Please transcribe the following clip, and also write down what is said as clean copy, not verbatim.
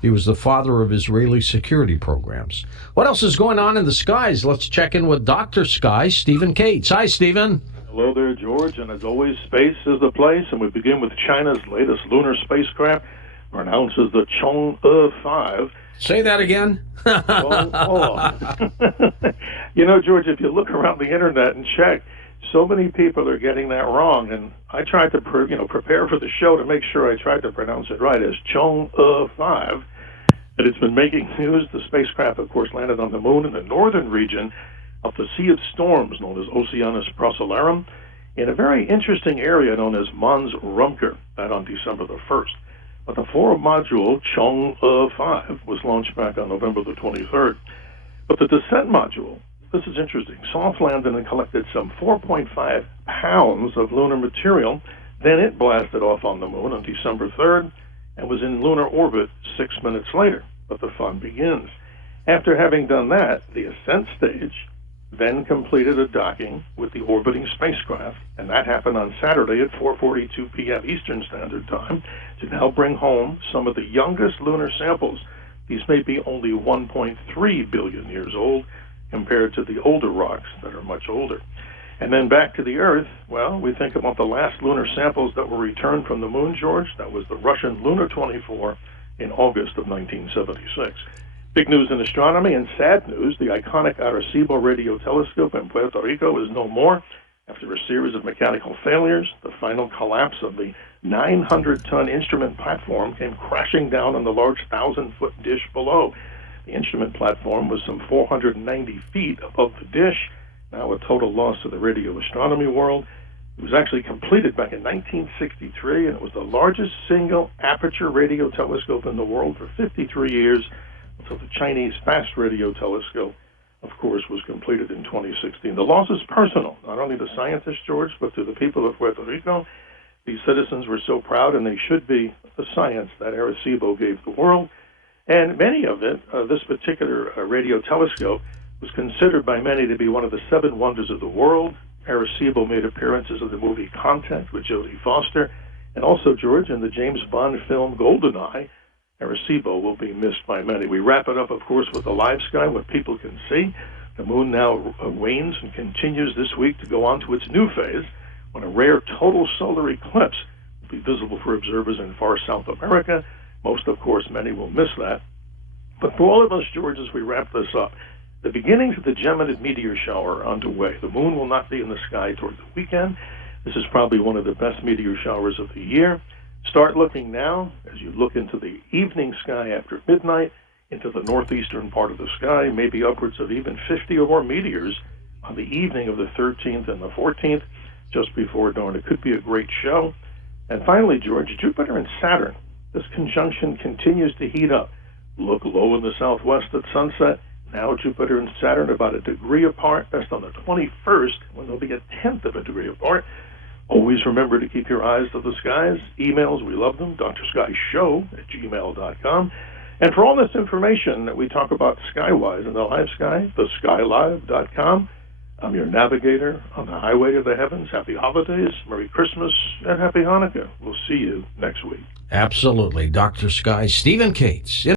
He was the father of Israeli security programs. What else is going on in the skies? Let's check in with Dr. Sky, Stephen Cates. Hi, Stephen. Hello there, George, and as always, space is the place, and we begin with China's latest lunar spacecraft, pronounced as the Chang'e 5. Say that again. You know, George, if you look around the internet and check, so many people are getting that wrong, and I tried to prepare for the show to make sure I tried to pronounce it right as Chang'e 5, and it's been making news. The spacecraft, of course, landed on the moon in the northern region of the Sea of Storms, known as Oceanus Procellarum, in a very interesting area known as Mons Rumker, that on December the 1st. But the four-module Chang'e 5 was launched back on November the 23rd. But the descent module, this is interesting, soft landed and collected some 4.5 pounds of lunar material. Then it blasted off on the moon on December 3rd and was in lunar orbit 6 minutes later. But the fun begins. After having done that, the ascent stage then completed a docking with the orbiting spacecraft, and that happened on Saturday at 4:42 p.m. Eastern Standard Time, to now bring home some of the youngest lunar samples. These may be only 1.3 billion years old compared to the older rocks that are much older. And then back to the Earth, well, we think about the last lunar samples that were returned from the moon, George. That was the Russian Luna 24 in August of 1976. Big news in astronomy and sad news. The iconic Arecibo radio telescope in Puerto Rico is no more after a series of mechanical failures. The final collapse of the 900-ton instrument platform came crashing down on the large 1,000-foot dish below. The instrument platform was some 490 feet above the dish, now a total loss to the radio astronomy world. It was actually completed back in 1963, and it was the largest single aperture radio telescope in the world for 53 years, until the Chinese Fast Radio Telescope, of course, was completed in 2016. The loss is personal, not only to scientists, George, but to the people of Puerto Rico. These citizens were so proud, and they should be, the science that Arecibo gave the world. And many of it, this particular radio telescope, was considered by many to be one of the seven wonders of the world. Arecibo made appearances in the movie Contact with Jodie Foster, and also, George, in the James Bond film GoldenEye. Arecibo will be missed by many. We wrap it up, of course, with the live sky, what people can see. The moon now wanes and continues this week to go on to its new phase, when a rare total solar eclipse will be visible for observers in far South America. Most, of course, many will miss that. But for all of us, George, as we wrap this up, the beginnings of the Geminid meteor shower are underway. The moon will not be in the sky toward the weekend. This is probably one of the best meteor showers of the year. Start looking now as you look into the evening sky after midnight, into the northeastern part of the sky, maybe upwards of even 50 or more meteors on the evening of the 13th and the 14th, just before dawn. It could be a great show. And finally, George, Jupiter and Saturn, this conjunction continues to heat up. Look low in the southwest at sunset. Now Jupiter and Saturn about a degree apart, best on the 21st, when they'll be a tenth of a degree apart. Always remember to keep your eyes to the skies. Emails, we love them, drskyshow@gmail.com. And for all this information that we talk about Skywise in the live sky, theskylive.com. I'm your navigator on the highway of the heavens. Happy holidays, Merry Christmas, and Happy Hanukkah. We'll see you next week. Absolutely. Dr. Sky, Stephen Cates.